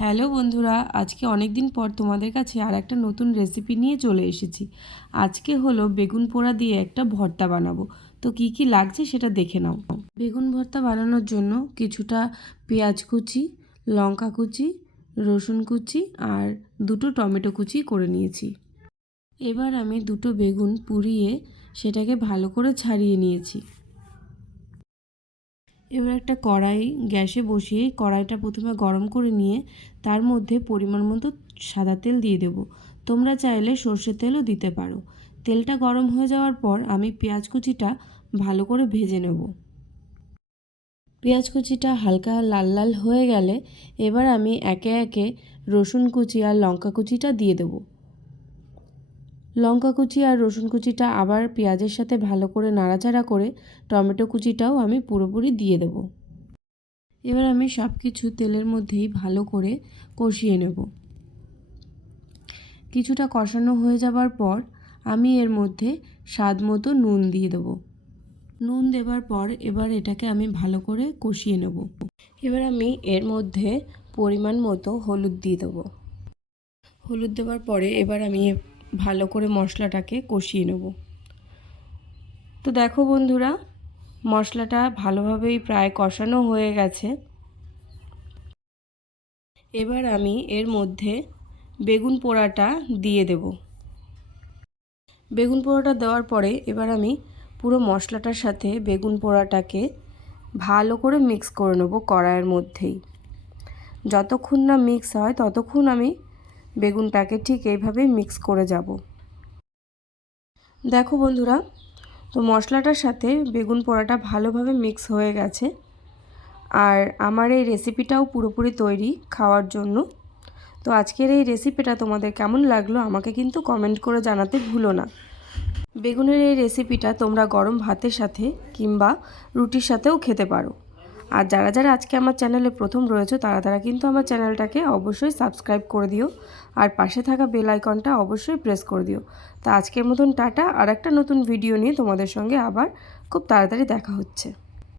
Hello বন্ধুরা, আজকে অনেক দিন পর তোমাদের কাছে আর একটা নতুন রেসিপি নিয়ে চলে এসেছি। আজকে হলো বেগুন পোড়া দিয়ে একটা ভর্তা বানাবো। তো কি কি লাগছে সেটা দেখে নাও। বেগুন ভর্তা বানানোর জন্য কিছুটা পেঁয়াজ কুচি, লঙ্কা কুচি, রসুন কুচি আর দুটো টমেটো কুচি করে নিয়েছি। এবার আমি দুটো বেগুন পুড়িয়ে সেটাকে ভালো করে ছাড়িয়ে নিয়েছি। এবার একটা কড়াই গ্যাসে বসিয়ে কড়াইটা প্রথমে গরম করে নিয়ে তার মধ্যে পরিমাণ মতো সাদা তেল দিয়ে দেব। তোমরা চাইলে সর্ষের তেলও দিতে পারো। তেলটা গরম হয়ে যাওয়ার পর আমি পেঁয়াজ কুচিটা ভালো করে ভেজে নেব। পেঁয়াজ কুচিটা হালকা লাল লাল হয়ে গেলে এবার আমি একে একে রসুন কুচি আর লঙ্কা কুচিটা দিয়ে দেব। লঙ্কা কুচি আর রসুন কুচিটা আবার পেঁয়াজের সাথে ভালো করে নাড়াচাড়া করে টমেটো কুচিটাও আমি পুরোপুরি দিয়ে দেব। এবার আমি সব কিছু তেলের মধ্যেই ভালো করে কষিয়ে নেব। কিছুটা কষানো হয়ে যাবার পর আমি এর মধ্যে স্বাদ মতো নুন দিয়ে দেব। নুন দেবার পর এবার এটাকে আমি ভালো করে কষিয়ে নেব। এবার আমি এর মধ্যে পরিমাণ মতো হলুদ দিয়ে দেব। হলুদ দেওয়ার পরে এবার আমি ভালো করে মশলাটাকে কষিয়ে নেব। তো দেখো বন্ধুরা, মশলাটা ভালোভাবেই প্রায় কষানো হয়ে গেছে। এবার আমি এর মধ্যে বেগুন পোড়াটা দিয়ে দেব। বেগুন পোড়াটা দেওয়ার পরে এবার আমি পুরো মশলাটার সাথে বেগুন পোড়াটাকে ভালো করে মিক্স করে নেব কড়াইয়ের মধ্যেই। যতক্ষণ না মিক্স হয় ততক্ষণ আমি বেগুনটাকে ঠিক এইভাবেই মিক্স করে যাব। দেখো বন্ধুরা, তো মশলাটার সাথে বেগুন পোড়াটা ভালোভাবে মিক্স হয়ে গেছে। আর আমার এই রেসিপিটাও পুরোপুরি তৈরি খাওয়ার জন্য। তো আজকের এই রেসিপিটা তোমাদের কেমন লাগলো আমাকে কিন্তু কমেন্ট করে জানাতে ভুলো না। বেগুনের এই রেসিপিটা তোমরা গরম ভাতের সাথে কিংবা রুটির সাথেও খেতে পারো। আর যারা যারা আজকে আমার চ্যানেলে প্রথম রয়েছে তারা কিন্তু আমার চ্যানেলটাকে অবশ্যই সাবস্ক্রাইব করে দিও আর পাশে থাকা বেল আইকনটা অবশ্যই প্রেস করে দিও। তা আজকের মতন টাটা, আর একটা নতুন ভিডিও নিয়ে তোমাদের সঙ্গে আবার খুব তাড়াতাড়ি দেখা হচ্ছে।